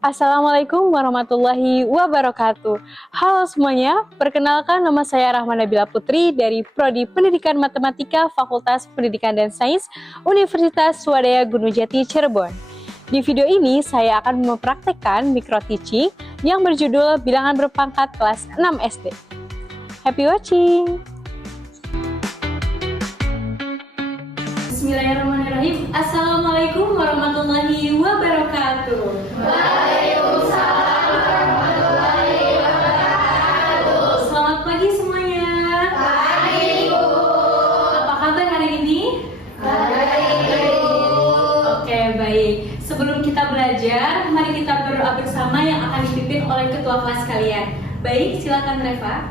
Assalamualaikum warahmatullahi wabarakatuh. Halo semuanya, perkenalkan nama saya Rahma Nabila Putri dari Prodi Pendidikan Matematika Fakultas Pendidikan dan Sains Universitas Swadaya Gunung Jati Cirebon. Di video ini saya akan mempraktekkan micro teaching yang berjudul bilangan berpangkat kelas 6 SD. Happy watching! Bismillahirrahmanirrahim. Assalamualaikum warahmatullahi wabarakatuh. Waalaikumsalam warahmatullahi wabarakatuh. Selamat pagi semuanya. Pagi, Bu. Apa kabar hari ini? Baik, Bu. Oke, baik. Sebelum kita belajar, mari kita berdoa bersama yang akan dipimpin oleh ketua kelas kalian. Baik, silakan Reva.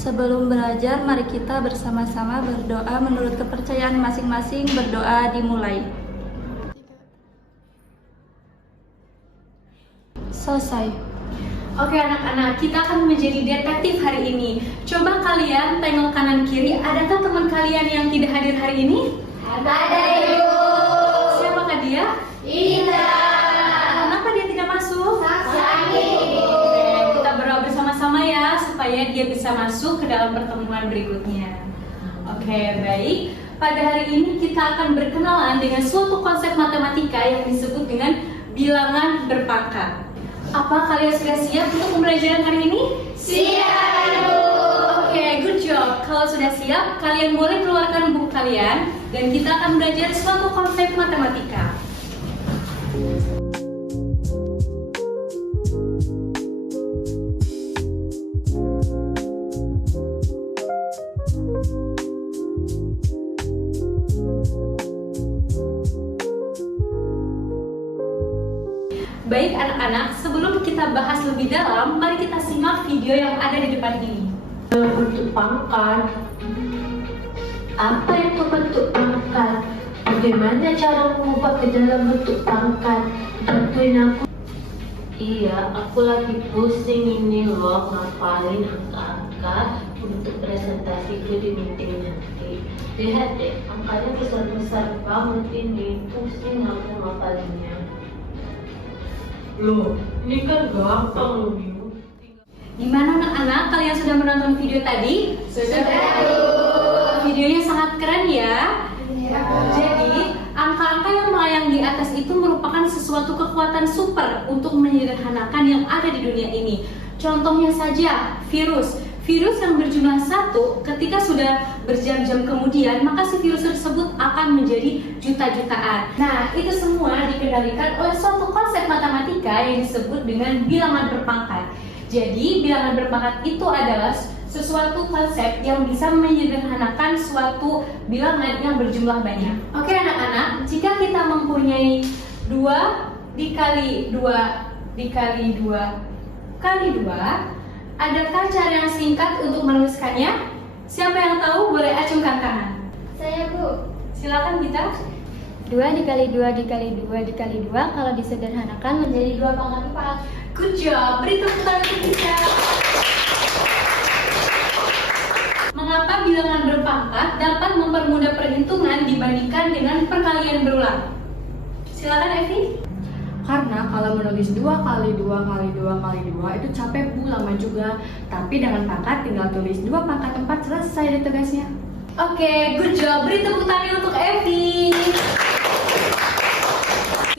Sebelum belajar, mari kita bersama-sama berdoa menurut kepercayaan masing-masing. Berdoa dimulai. Selesai. Oke anak-anak, kita akan menjadi detektif hari ini. Coba kalian tengok kanan kiri, adakah teman kalian yang tidak hadir hari ini? Ada, Ibu. Siapakah dia? Indah. Kenapa dia tidak masuk? Sakit. Oke, kita berdoa bersama-sama ya, supaya dia bisa masuk ke dalam pertemuan berikutnya. Oke, baik. Pada hari ini kita akan berkenalan dengan suatu konsep matematika yang disebut dengan bilangan berpangkat. Apa kalian sudah siap untuk pembelajaran hari ini? Siap, Ibu. Oke, good job. Kalau sudah siap, kalian boleh keluarkan buku kalian dan kita akan belajar suatu konsep matematika. Baik anak-anak, sebelum kita bahas lebih dalam, mari kita simak video yang ada di depan ini. Bentuk pangkat. Apa itu bentuk pangkat? Bagaimana cara mengubah ke dalam bentuk pangkat? Bantuin aku. Iya, aku lagi pusing ini loh ngapalin angka-angka untuk presentasiku di meeting nanti. Lihat deh, angkanya besar-besar banget ini. Pusing aku ngapalinnya. Loh, ini kan gampang loh, Biu. Gimana anak-anak, kalian sudah menonton video tadi? Sudah, Bu. Videonya sangat keren ya. Jadi, angka-angka yang melayang di atas itu merupakan sesuatu kekuatan super untuk menyederhanakan yang ada di dunia ini. Contohnya saja, virus. Virus yang berjumlah 1, ketika sudah berjam-jam kemudian, maka si virus tersebut akan menjadi juta-jutaan. Nah, itu semua dikendalikan oleh suatu konsep matematika yang disebut dengan bilangan berpangkat. Jadi, bilangan berpangkat itu adalah sesuatu konsep yang bisa menyederhanakan suatu bilangan yang berjumlah banyak. Oke anak-anak, jika kita mempunyai 2 dikali 2 dikali 2 kali 2, adakah cara yang singkat untuk menuliskannya? Siapa yang tahu boleh acungkan tangan. Saya, Bu. Silakan kita. 2 dikali 2 dikali 2 dikali 2 kalau disederhanakan menjadi 2 pangkat 4. Good job, beri tepuk tangan untuk kita. Mengapa bilangan berpangkat dapat mempermudah perhitungan dibandingkan dengan perkalian berulang? Silakan Evi. Karena kalau menulis 2 kali 2 kali 2 kali 2 itu capek Bu, lama juga. Tapi dengan pangkat tinggal tulis 2 pangkat 4, selesai deh tugasnya. Oke, good job. Beri tepuk tangan untuk Evi.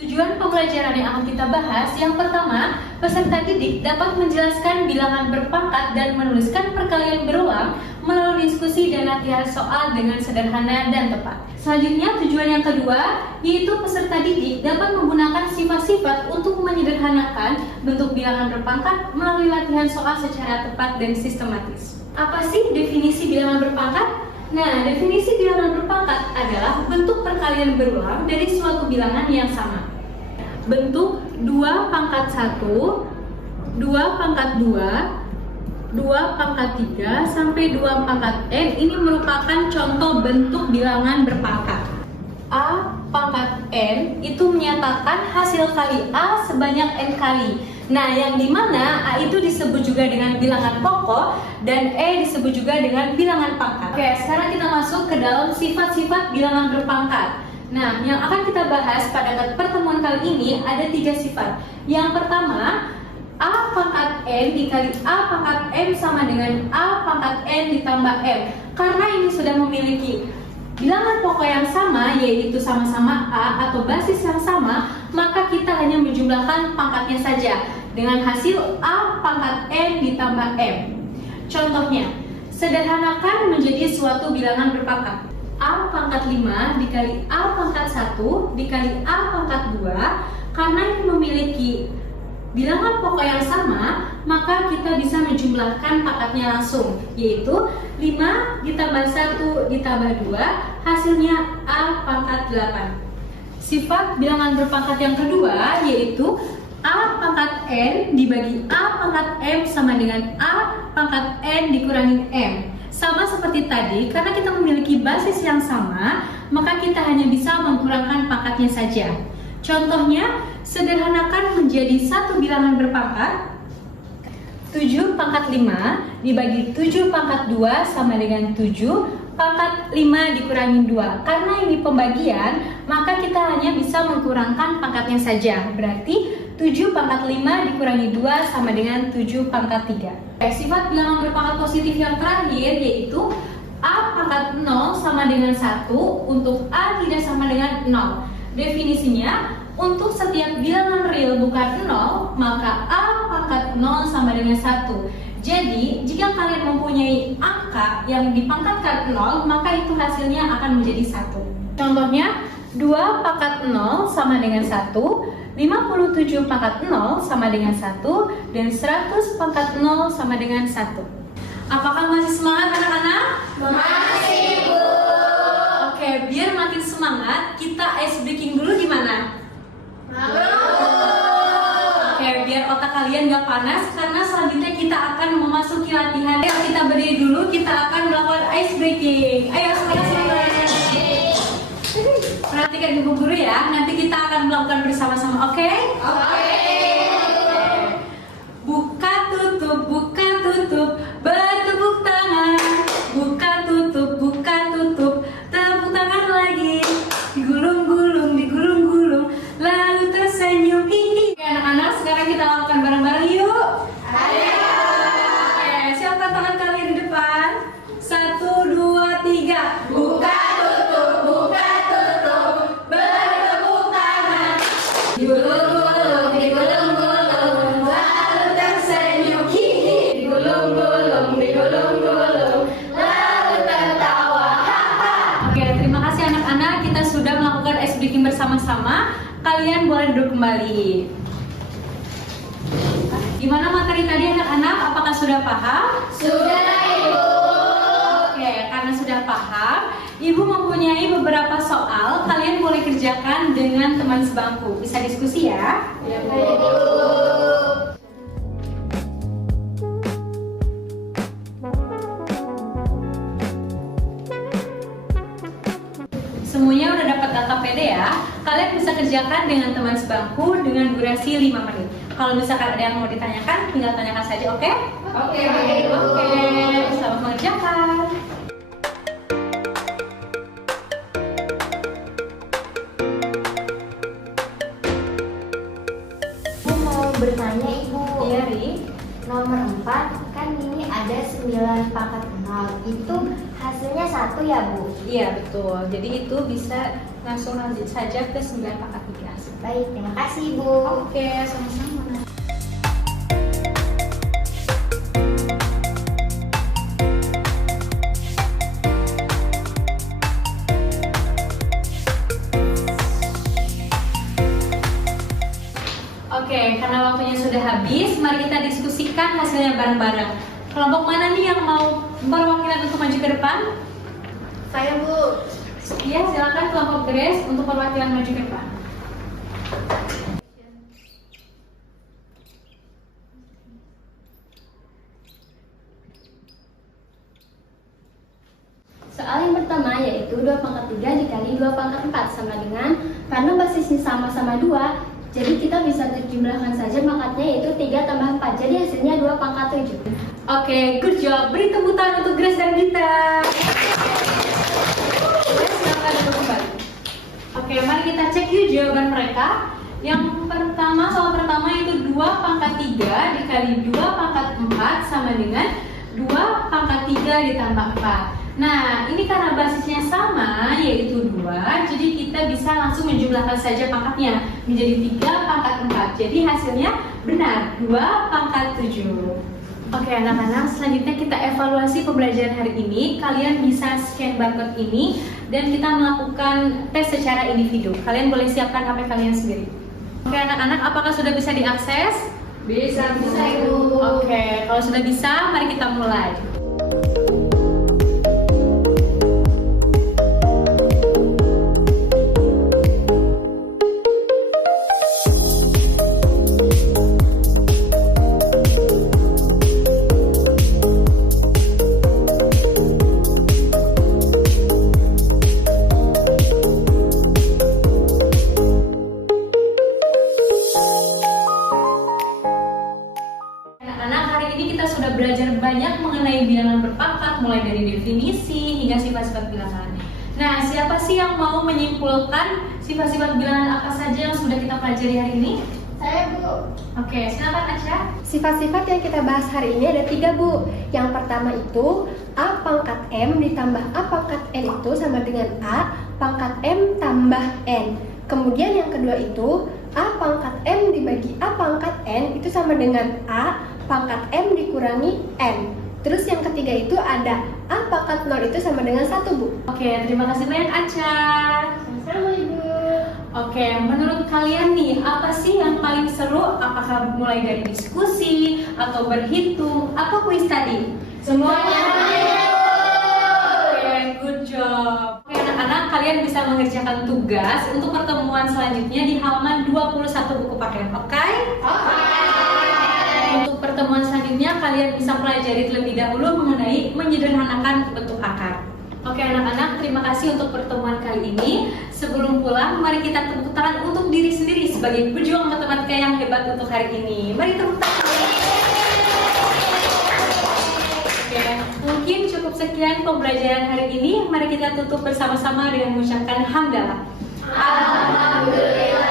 Tujuan pembelajaran yang akan kita bahas, yang pertama, peserta didik dapat menjelaskan bilangan berpangkat dan menuliskan perkalian berulang melalui diskusi dan latihan soal dengan sederhana dan tepat. Selanjutnya, tujuan yang kedua, yaitu peserta didik dapat menggunakan sifat-sifat untuk menyederhanakan bentuk bilangan berpangkat melalui latihan soal secara tepat dan sistematis. Apa sih definisi bilangan berpangkat? Nah, definisi bilangan berpangkat adalah bentuk perkalian berulang dari suatu bilangan yang sama. Bentuk 2 pangkat 1, 2 pangkat 2, 2 pangkat 3, sampai 2 pangkat n ini merupakan contoh bentuk bilangan berpangkat. A pangkat n itu menyatakan hasil kali A sebanyak n kali. Nah, yang dimana A itu disebut juga dengan bilangan pokok dan E disebut juga dengan bilangan pangkat. Oke, sekarang kita masuk ke dalam sifat-sifat bilangan berpangkat. Nah, yang akan kita bahas pada pertemuan pertemuan kali ini ada 3 sifat. Yang pertama, A pangkat N dikali A pangkat M sama dengan A pangkat N ditambah M. Karena ini sudah memiliki bilangan pokok yang sama, yaitu sama-sama A atau basis yang sama, maka kita hanya menjumlahkan pangkatnya saja dengan hasil A pangkat N ditambah M. Contohnya, sederhanakan menjadi suatu bilangan berpangkat. A pangkat 5 dikali A pangkat 1 dikali A pangkat 2. Karena ini memiliki bilangan pokok yang sama, maka kita bisa menjumlahkan pangkatnya langsung, yaitu 5 ditambah 1 ditambah 2, hasilnya A pangkat 8. Sifat bilangan berpangkat yang kedua yaitu A pangkat N dibagi A pangkat M sama dengan A pangkat N dikurangi M. Sama seperti tadi, karena kita memiliki basis yang sama, maka kita hanya bisa mengkurangkan pangkatnya saja. Contohnya, sederhanakan menjadi satu bilangan berpangkat 7 pangkat 5 dibagi 7 pangkat 2 sama dengan 7 pangkat 5 dikurangi 2. Karena ini pembagian, maka kita hanya bisa mengkurangkan pangkatnya saja. Berarti 7 pangkat 5 dikurangi 2 sama dengan 7 pangkat 3. Sifat bilangan berpangkat positif yang terakhir yaitu A pangkat 0 sama dengan 1 untuk A tidak sama dengan 0. Definisinya, untuk setiap bilangan real bukan 0, maka A pangkat 0 sama dengan 1. Jadi, jika kalian mempunyai angka yang dipangkatkan 0, maka itu hasilnya akan menjadi 1. Contohnya, 2 pangkat 0 sama dengan 1, 57 pangkat 0 sama dengan 1, dan 100 pangkat 0 sama dengan 1. Apakah masih semangat anak-anak? Masih, Bu. Oke, biar makin semangat, kita ice breaking dulu di mana? Oke, biar otak kalian gak panas, karena selanjutnya kita akan memasuki latihan. Ayo kita berdiri dulu, kita akan melakukan ice breaking. Ayo semangat. Perhatikan ibu guru ya, nanti kita akan melakukan bersama-sama, oke? Oke. Buka tutup, bertepuk tangan. Buka tutup, tepuk tangan lagi. Digulung-gulung, lalu tersenyum. Hihi. Oke anak-anak, sekarang kita lakukan bareng-bareng yuk. Ayo. Oke, siapa tangan kalian di depan? 1, 2, 3. Buka tutup, bertepuk tangan. Digulung-gulung, lalu tersenyum. Hihi. Digulung-gulung, lalu tertawa. Haha. Oke, terima kasih anak-anak. Kita sudah melakukan ice breaking bersama-sama. Kalian boleh duduk kembali. Gimana materi tadi anak-anak? Apakah sudah paham? Sudah, Ibu. Oke, karena sudah paham, Ibu mempunyai beberapa soal. Kalian boleh kerjakan dengan teman sebangku. Bisa diskusi ya? Ya, Bu. Semuanya udah dapat data PD ya. Kalian bisa kerjakan dengan teman sebangku dengan durasi 5 menit. Kalau misalkan ada yang mau ditanyakan, tinggal tanyakan saja, oke? Oke, Bu. Oke, selamat mengerjakan. Aku mau bertanya Ibu. Iya, Ri. Nomor 4 kan ini ada 9 pangkat 0. Itu hasilnya 1 ya Bu? Iya, betul. Jadi itu bisa langsung lanjut saja ke 9 pangkat 3. Baik, terima kasih Bu. Oke, sama-sama. Oke, karena waktunya sudah habis, mari kita diskusikan hasilnya bareng-bareng. Kelompok mana nih yang mau perwakilan untuk maju ke depan? Saya, Bu. Iya, silakan kelompok Grace untuk perwakilan maju ke depan. Soal yang pertama yaitu 2 pangkat 3 dikali 2 pangkat 4 sama dengan, karena basisnya sama-sama 2, jadi kita bisa jumlahkan saja pangkatnya yaitu 3 tambah 4, jadi hasilnya 2 pangkat 7. Oke, good job. Beri tepuk tangan untuk Grace dan Gita. Silakan duduk kembali. Oke, mari kita cek yuk jawaban mereka. Yang pertama, soal pertama itu 2 pangkat 3 dikali 2 pangkat 4 sama dengan 2 pangkat 3 ditambah 4. Nah, ini karena basisnya sama, yaitu 2, jadi kita bisa langsung menjumlahkan saja pangkatnya menjadi 3 pangkat 4. Jadi hasilnya benar, 2 pangkat 7. Oke anak-anak, selanjutnya kita evaluasi pembelajaran hari ini. Kalian bisa scan barcode ini dan kita melakukan tes secara individu. Kalian boleh siapkan HP kalian sendiri. Oke anak-anak, apakah sudah bisa diakses? Bisa, Ibu. Oke, kalau sudah bisa, mari kita mulai. Anak-anak, hari ini kita sudah belajar banyak mengenai bilangan berpangkat, mulai dari definisi hingga sifat-sifat bilangan. Nah, siapa sih yang mau menyimpulkan sifat-sifat bilangan apa saja yang sudah kita pelajari hari ini? Saya, Bu. Oke, silakan Aca. Sifat-sifat yang kita bahas hari ini ada 3, Bu. Yang pertama itu A pangkat M ditambah A pangkat N itu sama dengan A pangkat M tambah N. Kemudian yang kedua itu A pangkat M dibagi A pangkat N itu sama dengan A pangkat M dikurangi N. Terus yang ketiga itu ada A pangkat 0 itu sama dengan 1, Bu. Oke, terima kasih banyak Aca. Sama Ibu. Oke, menurut kalian nih, apa sih yang paling seru? Apakah mulai dari diskusi, atau berhitung, atau kuis tadi? Semuanya. Oke, good job. Oke anak-anak, kalian bisa mengerjakan tugas untuk pertemuan selanjutnya di halaman 21 buku paket, oke? Untuk pertemuan selanjutnya, kalian bisa pelajari terlebih dahulu mengenai menyederhanakan bentuk akar. Oke anak-anak, terima kasih untuk pertemuan kali ini. Sebelum pulang, mari kita tepuk tangan untuk diri sendiri sebagai pejuang matematika yang hebat untuk hari ini. Mari tepuk tangan. Oke, mungkin cukup sekian pembelajaran hari ini. Mari kita tutup bersama-sama dengan mengucapkan hamdalah. Alhamdulillah.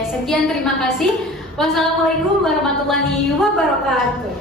Sekian, terima kasih. Wassalamualaikum warahmatullahi wabarakatuh.